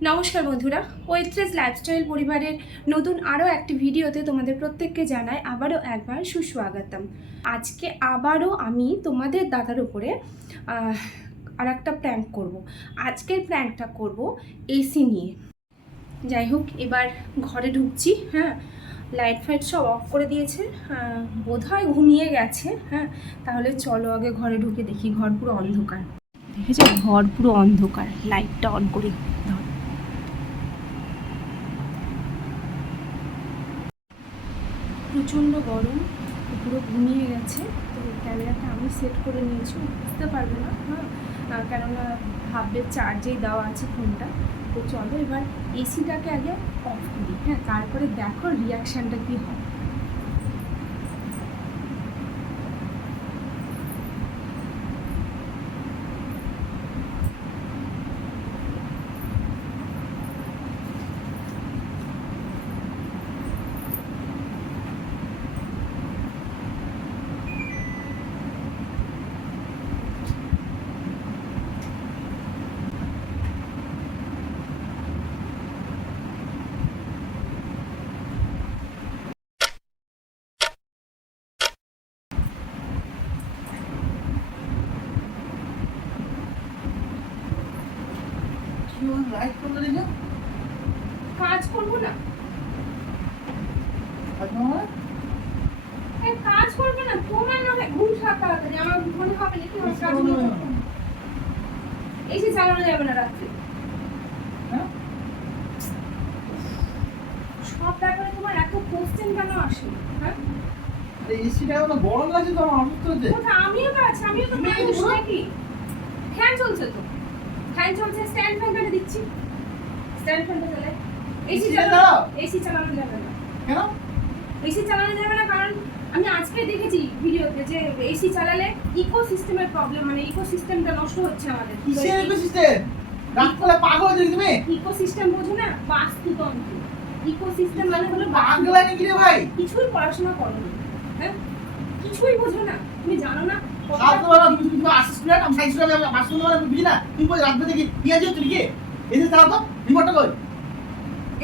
নমস্কার বন্ধুরা ওয়েথ্রেস লাইফস্টাইল পরিবারের নতুন আরও একটি ভিডিওতে তোমাদের প্রত্যেককে জানাই আবারও একবার সুস্বাগতম। আজকে আবারও আমি তোমাদের দাদার উপরে আর একটা প্র্যাঙ্ক করব। আজকের প্র্যাঙ্কটা করব এসি নিয়ে। যাই হোক, এবার ঘরে ঢুকছি হ্যাঁ। লাইট ফাইট সব অফ করে দিয়েছে বোধ হয় ঘুমিয়ে গেছে হ্যাঁ। তাহলে চলো আগে ঘরে ঢুকে দেখি, ঘর পুরো অন্ধকার। দেখেছ? ঘর পুরো অন্ধকার লাইটটা অন করি ধর প্রচণ্ড গরম, পুরো ঘুমিয়ে গেছে, তো ক্যামেরাটা আমি সেট করে নিয়েছি বুঝতে পারবে না হ্যাঁ কেননা ভাববে চার্জেই দেওয়া আছে ফোনটা, তো চলো এবার এসিটাকে আগে অফ করি হ্যাঁ তারপরে দেখো রিয়াকশানটা কী হয়। লাইট করলে দেখো কাজ করব না। কাজ করবে না? তোমার না ঘুম থাকা আমার মনে হবে না আমার কাজ এসে চালানো যাবে না রাত্রে। হ্যাঁ? সব ব্যাপারে তোমার এত কোশ্চেন কেন আসে? হ্যাঁ? এসিটা এখন গরম লাগছে তো আমার হচ্ছে। আমিও তো আছি আমিও তো নাকি? ফ্যান চলছে তো। ফ্যান চলছে স্ট্যান্ড ফ্যান কেটে দিচ্ছি। স্ট্যান্ড ফ্যানটা চলে এসি চালানো এসি চালানো যাবে না। কেন? এসি চালানো যাবে না কারণ আমি আজকে দেখেছি ভিডিওতে যে এসি চালালে ইকো সিস্টেমের প্রবলেম মানে ইকো সিস্টেমটা নষ্ট হচ্ছে আমাদের। কিসের সিস্টেম রাতবেলা পাগল হয়ে তুমি। ইকো সিস্টেম বোঝো না বাস্তুতন্ত্র। ইকো সিস্টেম মানে হলো বাংলা নাকি রে ভাই? কিছুই পড়াশোনা করো না। হ্যাঁ? কিছুই বোঝো না। তুমি জানো না সাত বাবা তুমি আসিস আমি আমি বুঝি না তুমি তুই কি এসে চালাও তো রিমোটটা কই?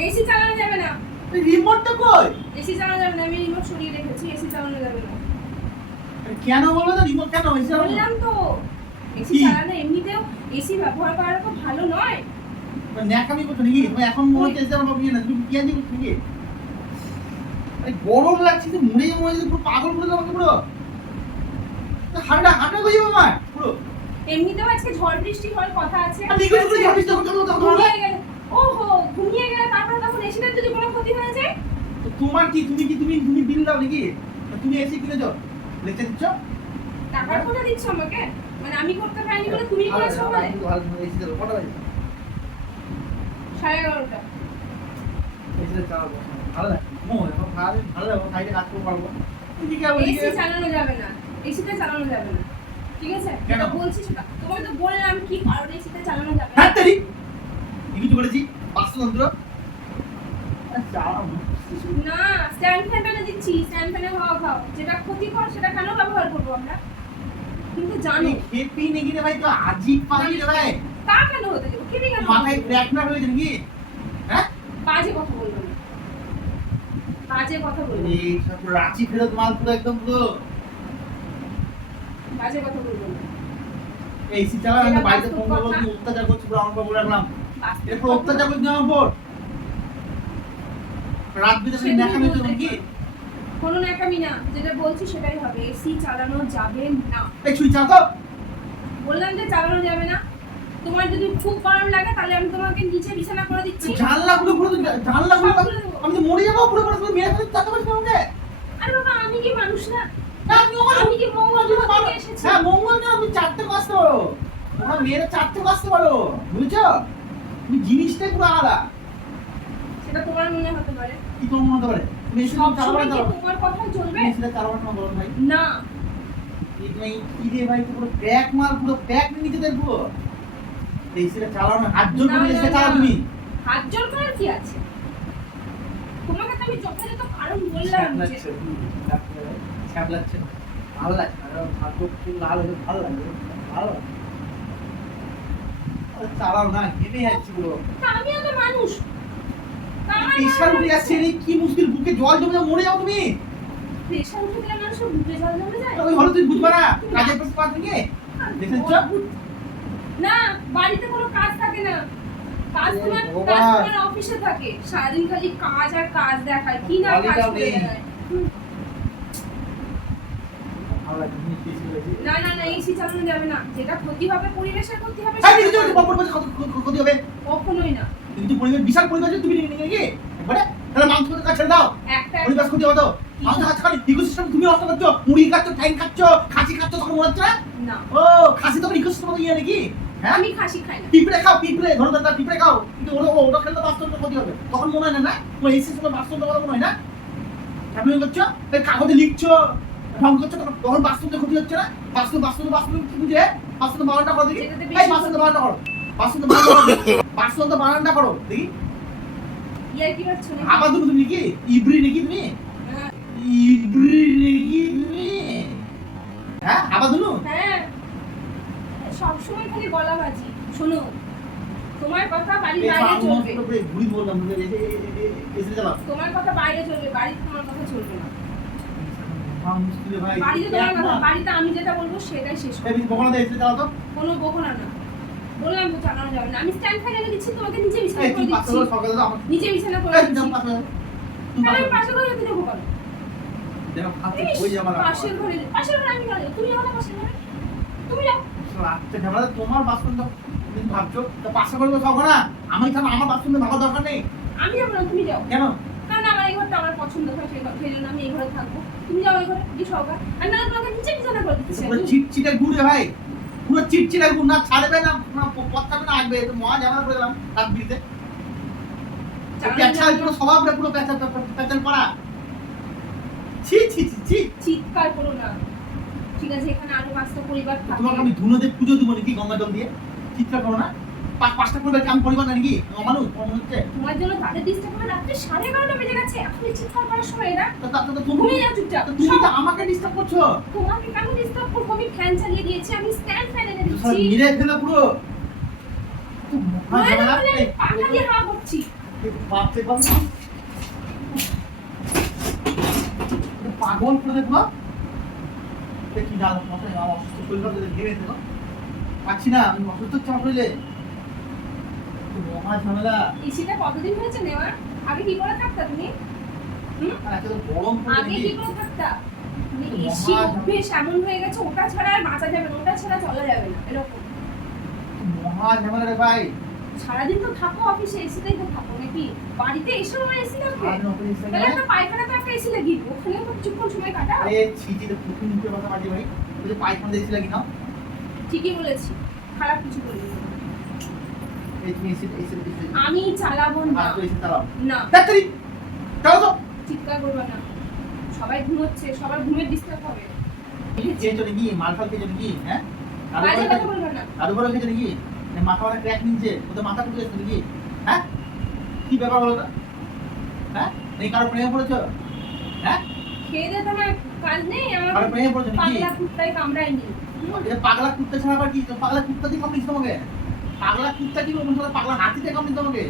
এসি চালানো যাবে না। রিমোটটা কই? এসি চালানো যাবে না আমি রিমোট সরিয়ে রেখেছি এসি চালানো যাবে না। কেন বলো তো? রিমোট কেন? এসে বললাম তো এসি চালানো এমনিতেও এসি ব্যবহার করা তো ভালো নয়। ন্যাকামি করছ নাকি? এখন মনে হচ্ছে এসে আমার না তুমি কি আছে তুমি কি গরম লাগছে তো মরে মরে পুরো পাগল করে দেবো পুরো। হাঁটা হাঁটা করে আমার? পুরো। এমনিতেও আজকে ঝড় বৃষ্টি হওয়ার কথা আছে। আর লিকুইড করে যাবিস তো কেন তখন ঘুমিয়ে গেলে ওহো ঘুমিয়ে গেলে তারপরে তখন এসিটার যদি কোনো ক্ষতি হয়ে যায়? তোমার কি তুমি কি তুমি তুমি বিল দাও নাকি? তুমি এসে কিনেছো লেখা দিচ্ছ? টাকার কথা দিচ্ছ আমাকে? মানে আমি করতে পারিনি বলে তুমি করেছ ভালো এসে দেবো কটা বাজে? সাড়ে এগারোটা। এসে চালাবো ভালো লাগে মো এখন ভালো ভালো লাগে সাইডে কাজ করতে পারব এসি চালানো যাবে না। এসিটা চালানো যাবে না। ঠিক আছে? কেন? বলছি সেটা তোমাকে তো বললাম কি কারণে এসিটা চালানো যাবে না। হ্যাঁ তারি কি বলেছি? বাস্তুতন্ত্র? না স্ট্যান্ড ফ্যান ফ্যানে দিচ্ছি স্ট্যান্ড ফ্যানে হাওয়া খাও। যেটা ক্ষতিকর সেটা কেন ব্যবহার করব আমরা? কিন্তু জানো। খেপি নাকি রে ভাই তো আজিব পাগলি রে ভাই। তা কেন হতে দেবো? খেবি কেন মাথায় ক্র্যাক না হয়েছে নাকি? হ্যাঁ? বাজে কথা বলব না। বাজে কথা বলব এই সব রাঁচি ফেরত মাল পুরো একদম পুরো বাজে কথা বলব না। এই সি আমি বাড়িতে ফোন করব কথা। অত্যাচার করছ পুরো আমার রাখলাম। এরপর অত্যাচার করছি আমার উপর? রাত সেটাই দেখানো বলতে নাকি। কোনো ন্যাকামি না যেটা বলছি সেটাই হবে। এসি চালানো যাবে না। এই ছুঁই চাও তো বললাম যে চালানো যাবে না। তোমার যদি খুব গরম লাগে তাহলে আমি তোমাকে নিচে বিছানা করে দিচ্ছি। জানলা গুলো পুরো জানলা খুলে আমি তো মরে যাব পুরো পুরো তুমি মেরে ফেলে তাতে পারছি আমাকে আরে বাবা আমি কি মানুষ না? হ্যাঁ মঙ্গল না তুমি চারটে বাঁচতে পারো তোমরা মেয়েরা চারটে বাঁচতে পারো বুঝছ? তুমি জিনিসটাই পুরো আলাদা। সেটা তোমার মনে হতে পারে। কি তোমার মনে হতে পারে? তোমার কথাই চলবে? তুমি এসে না বলো ভাই। না। এই কি রে ভাই পুরো ব্যাক মাল পুরো ব্যাক নিতে দেন এই সেটা চালাও হাত জোর করে এসে না। তুমি। হাত জোর করার কি আছে? তোমাকে তো আমি যথাযথ কারণ বললাম যে ছ্যাবলাচ্ছে ভালো লাগছে ভাগ্য একটু লাল হলে ভালো লাগবে ভালো চালাও না ঘেমে যাচ্ছি পুরো তা আমিও মানুষ। প্রেশার উঠে যাচ্ছে রে কি মুশকিল বুকে জল জমে যাবে, মরে যাও তুমি। প্রেশার উঠে গেলে মানুষের বুকে জল জমে যায়? ওই হলো তুই বুঝবা না কাজের পেছনে পা থেকে দেখেছ? না বাড়িতে কোনো কাজ থাকে না। কাজ তোমার কাজ তোমার অফিসে থাকে। সারাদিন খালি কাজ আর কাজ দেখায় কি না কাজ করে নেই। দেখায় হুম। ভালো লাগে তুমি পেয়েছি হয়েছে না না না এসি চালানো যাবে না। যেটা ক্ষতি হবে পরিবেশের ক্ষতি হবে সেটা ঠিক আছে করবে। পর পর কত কত- কত হবে? কখনোই না। কিন্তু পরিবেশ বিশাল পরিবেশ তুমি নিয়ে নিয়ে গিয়ে একবারে তাহলে মাংস করতে কাছে দাও। একটা পরিবেশ ক্ষতি হতো মাংস খাচ্ছ খালি ইকোসিস্টেম তুমি নষ্ট করছ। মুড়ি খাচ্ছ ঠ্যাং খাচ্ছ খাসি খাচ্ছ তখন মনে হচ্ছে না? না। ও খাসি তখন ইকোসিস্টেম মতো ইয়ে নাকি? হ্যাঁ? আমি খাসি খাই না। পিঁপড়ে খাও পিঁপড়ে ধরো দাদা পিঁপড়ে খাও। কিন্তু ওটা ওটা খেলে তো বাস্তবটা ক্ষতি হবে। তখন মনে হয় না না? তোমার এই সিস্টেমে বাস্তবটা কথা মনে হয় না? কেমন করছ কাগজে লিখছো। ঢং করছ তখন বাস্তবটা ক্ষতি হচ্ছে না বাস্তব বাস্তব বাস্তব বুঝে বাস্তব বানানটা করো দেখি এই বাস্তব বানানটা করো বাস্তব বাস্তব বানানটা করো দেখি আবার তুমি তুমি কি ইব্রি নাকি তুমি ইব্রি নাকি তুমি হ্যাঁ আবার দুনু হ্যাঁ সবসময় খালি গলা বাজি শোনো তোমার কথা বাড়ির বাইরে চলবে ঘুরি বললাম তোমার কথা বাইরে চলবে বাড়িতে তোমার কথা চলবে না বাড়িতে তোমার বাড়িতে আমি যেটা বলব সেটাই শেষ বকনা দিয়ে এসে তো। কোনো বকনা না। বললাম তো চালানো যাবে না। আমি স্ট্যান্ড ফ্যান দিচ্ছি তোমাকে নিচে বিছানা করে দিচ্ছি। করে দাও আমার নিচে বিছানা করে দিচ্ছি। তুমি তাহলে আমি পাঁচশো পাশের ঘরে যেতে কেন দেখো হাতে ইস, ওই যাবা না পাশের ঘরে পাশের ঘরে আমি কেন তুমি যাব না পাশের ঘরে? তুমি যাও। তোমার বাসন তো ভাবছ তো পাঁচশো করে সব না। আমি আমার বাসন ভাবার দরকার নেই। আমি যাব না তুমি যাও। কেন? আমার ঘরটা আমার পছন্দ হয় সেই জন্য আমি এই ঘরে থাকব। তুমি যাও এই ঘরে কি সহকার আর না তোমাকে নিচে বিছানা করে দিচ্ছি। পুরো চিটচিটে ঘুরে ভাই। পুরো চিটচিটে ঘুর না ছাড়বে না না পথটাবে না আসবে তো মহা ঝামেলা করে গেলাম রাত বিরিতে প্যাচাল পুরো স্বভাবটা পুরো প্যাচাল প্যাচাল পড়া ছি ছি ছি ছি। চিৎকার করো না। ঠিক আছে এখানে আরও পাঁচটা পরিবার তোমাকে থাকে। আমি পুজো দেবো নাকি গঙ্গা জল দিয়ে? চিৎকার করো না। পাঁচটা কাম না নাকি? মানুষ হচ্ছে তোমার জন্য তাদের করে রাত্রে সাড়ে এগারোটা বেজে গেছে এখন চিৎকার করার সময় এরা তা- তা- তা- তা তুমি যাও চুপচাপ। তুমি তো আমাকে ডিস্টার্ব করছ? তোমাকে কেন ডিস্টার্ব করব? আমি ফ্যান চালিয়ে দিয়েছি আমি স্ট্যান্ড ফ্যান এনে দিচ্ছি। মিলে ফেলে পুরো। পাখা দিয়ে হাওয়া করছি। বাপ। পাগল করে দেখো দেখি না মাথায় আমার অসুস্থ ভেঙে গেছে গো। পাচ্ছি না আমি অসুস্থ শরীরে। তো মহা ঝামেলা এসিটা কতদিন হয়েছে নেওয়ার আগে কি করে থাকতা তুমি হুম আর এত গরম পড়ে আগে কি করে থাকতা মানে এসি অভ্যেস এমন হয়ে গেছে ওটা ছাড়া আর বাঁচা যাবে না ওটা ছাড়া চলা যাবে না এরকম মহা ঝামেলা রে ভাই সারাদিন তো থাকো অফিসে এসিতেই তো থাকো নাকি বাড়িতে এসেও আমার এসি তাহলে একটা পায়খানা তো একটা এসি লাগিয়ে দিও। ওখানেও তো কিছুক্ষণ সময় আরে ছিটি তো ফুটু মুখে কথা বাজে ভাই ওই পাইখানা দিয়েছি লাগি নাও ঠিকই বলেছি খারাপ কিছু বলিনি এই তুমি এসে এসে এসে আমি চালাবো না। না। ডাক্তারি চালাও তো! চিৎকার করবে না। সবাই ঘুমোচ্ছে সবার ঘুমের ডিস্টার্ব হবে। চলে কে চলে হ্যাঁ? বাজে কথা বলবে না। আরও বড় কে চলে গিয়ে মাথা মাথা ক্র্যাক নিচ্ছে ওদের মাথা টুকে চলে গিয়ে হ্যাঁ? কি ব্যাপার বলো তো? হ্যাঁ? এই কারও প্রেমে পড়েছো? হ্যাঁ? খেয়ে তোমার কাজ নেই? আমার কারও প্রেমে পড়েছো নাকি? পাগলা কুত্তায় কামড়ায়নি। পাগলা কুত্তা ছাড়া আবার কি? পাগলা কুত্তা দিয়ে কামড়িস তোমাকে? পাগলা কুত্তা কি বলব? পাগলা হাতিতে কামড়িস তোমাকে?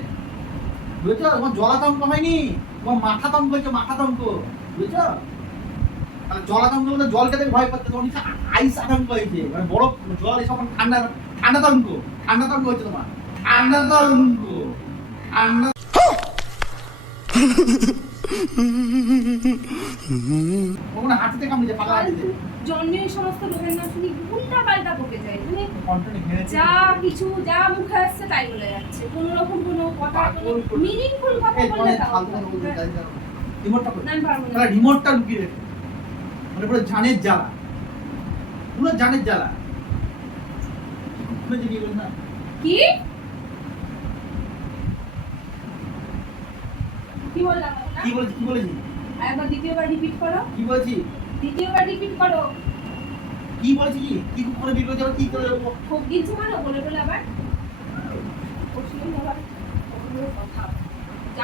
বুঝেছ? তোমার জলাতঙ্ক হয়নি? তোমার মাথা তঙ্ক হয়েছে, মাথা তঙ্ক বুঝেছ? জলাতঙ্ক বলতে জলকে দেখে ভয় পাচ্ছে, তোমার আইস আতঙ্ক হয়েছে। মানে বরফ, জল এসব ঠান্ডা ঠান্ডা তঙ্ক ঠান্ডা তঙ্ক হয়েছে তোমার। ঠান্ডা তঙ্ক ঠান্ডা সমস্ত নাম শুনি উল্টা পাল্টা বকে যায়। মানে যা কিছু যা মুখে আসছে তাই বলে যাচ্ছে। কোনো রকম কোনো কথা মিনিংফুল কথা এই তাও ফালতু কথা বলতে চাই না। রিমোটটা লুকিয়ে রেখে। মানে পুরো জানের জ্বালা। পুরো জানের জ্বালা। কি কি? বললাম কি বলেছি কি বলেছি? একবার দ্বিতীয়বার রিপিট করো। কি বলেছি? দ্বিতীয়বার রিপিট করো। কি বলেছি কি? কি করে বিপদ যাবে কি করে? খুব গিলছে মানে বলে বলে আবার।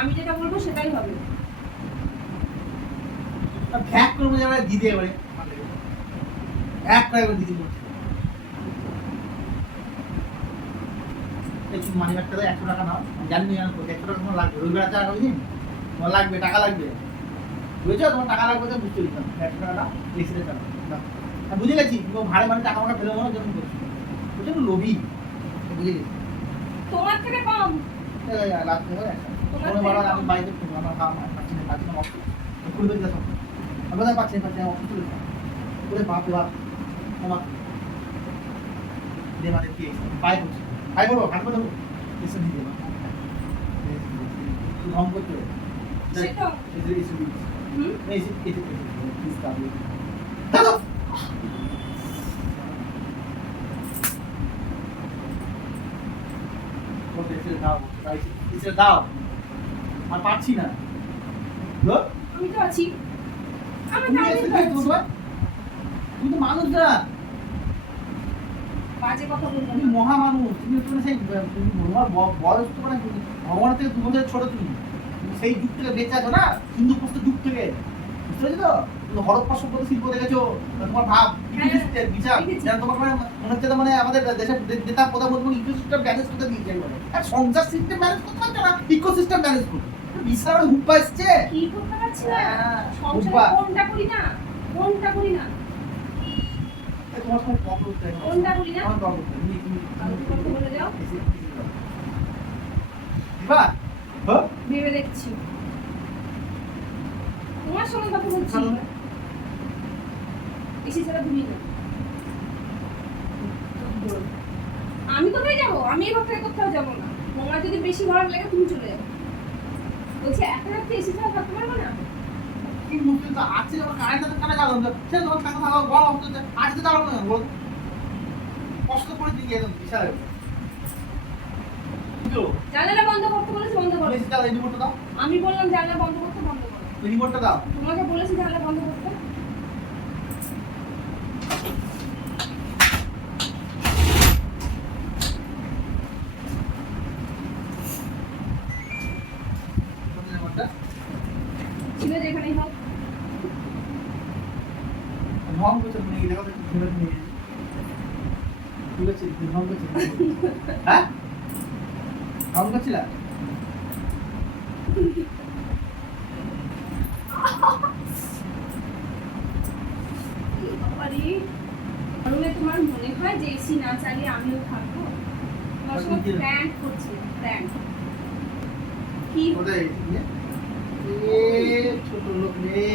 আমি যেটা বলব সেটাই হবে। ভ্যাক করব যাবে দিদি এবারে। এক একবার দিদি বলছে। একটু মানি ব্যাগটা একশো টাকা নাও জানি না একশো টাকা লাগবে। রবিবার আগামী দিন? তোমার লাগবে টাকা লাগবে। বুঝেছ? তোমার টাকা লাগবে তো বুঝতে দিতাম একশো টাকা এক্সরে টাকা বুঝে গেছি ভাড়ে মানে টাকা মাকা ফেলে দেবো যেমন করছি। বুঝছ? না লোভী। বুঝে গেছি। তোমার থেকে কম। আমি বাড়িতে আমার পাচ্ছি না, পাচ্ছি না, অসুখ। খুলবে দিলে সব। আমি কোথায় পাচ্ছি না, পাচ্ছি না, অসুখ চলে ওরে বাপ রে বাপ, আমার। দে মানে কি, পায়ে পড়ছে। পায়ে পড়ব, হাত পা দেবো। এসে দিয়ে দে, মা। করতে হবে। দাও। আর পারছি না। আমি তো আছি। আমি তুমি তো। মানুষ না। বাজে কথা বলব তুমি না। মহা মানুষ তুমি তো সেই তুমি তোমার বয়স তো মানে ভগবানের থেকে দু বছর ছোট তুমি। সেই যুগ থেকে বেঁচে আছো না হিন্দু প্রস্ত যুগ থেকে বুঝতে পেরেছ তো তুমি হরপ্পা সভ্যতা শিল্প দেখেছ তোমার ভাব হ্যাঁ, বিচার যেন তোমার মানে মনে হচ্ছে মানে আমাদের দেশের নেতা প্রধানমন্ত্রী ইকোসিস্টেম ম্যানেজ করতে দিয়েছে আর সংসার সিস্টেম ম্যানেজ করতে পারছ না ইকোসিস্টেম ম্যানেজ করতে বিশাল হুপ্পা এসছে কি করতে পারছি না হ্যাঁ, হুপ্পা। কোনটা করি না কোনটা করি না তোমার সঙ্গে কম করতে। কোনটা করি না? কম করতে। দিবা? হ্যাঁ? ভেবে দেখছি তোমার সঙ্গে কথা বলছি এসে ছাড়া তুমি না আমি কোথায় যাব আমি এ থেকে কোথাও যাব না তোমার যদি বেশি ভালো লাগে তুমি চলে যাও বলছি এখন রাত্রে এসে ছাড়া থাকতে পারব না আছে কারেন্ট আছে কানে গেল জানালা বন্ধ করতে বলেছি বন্ধ করো। আমি বললাম জানলা বন্ধ করতে বন্ধ করো। রিমোটটা দাও। তোমাকে বলেছি জানলা বন্ধ করতে কোন রিমোটটা ছিল যেখানেই হোক ঢং করছে তুমি এই দেখো তো ফেরত নিয়ে ঠিক আছে ঢং করছে হ্যাঁ করছিলা গরমে তোমার মনে হয় যে এসি না চালিয়ে আমিও থাকব? তোমার কি? কোথায় ছোট লোক রে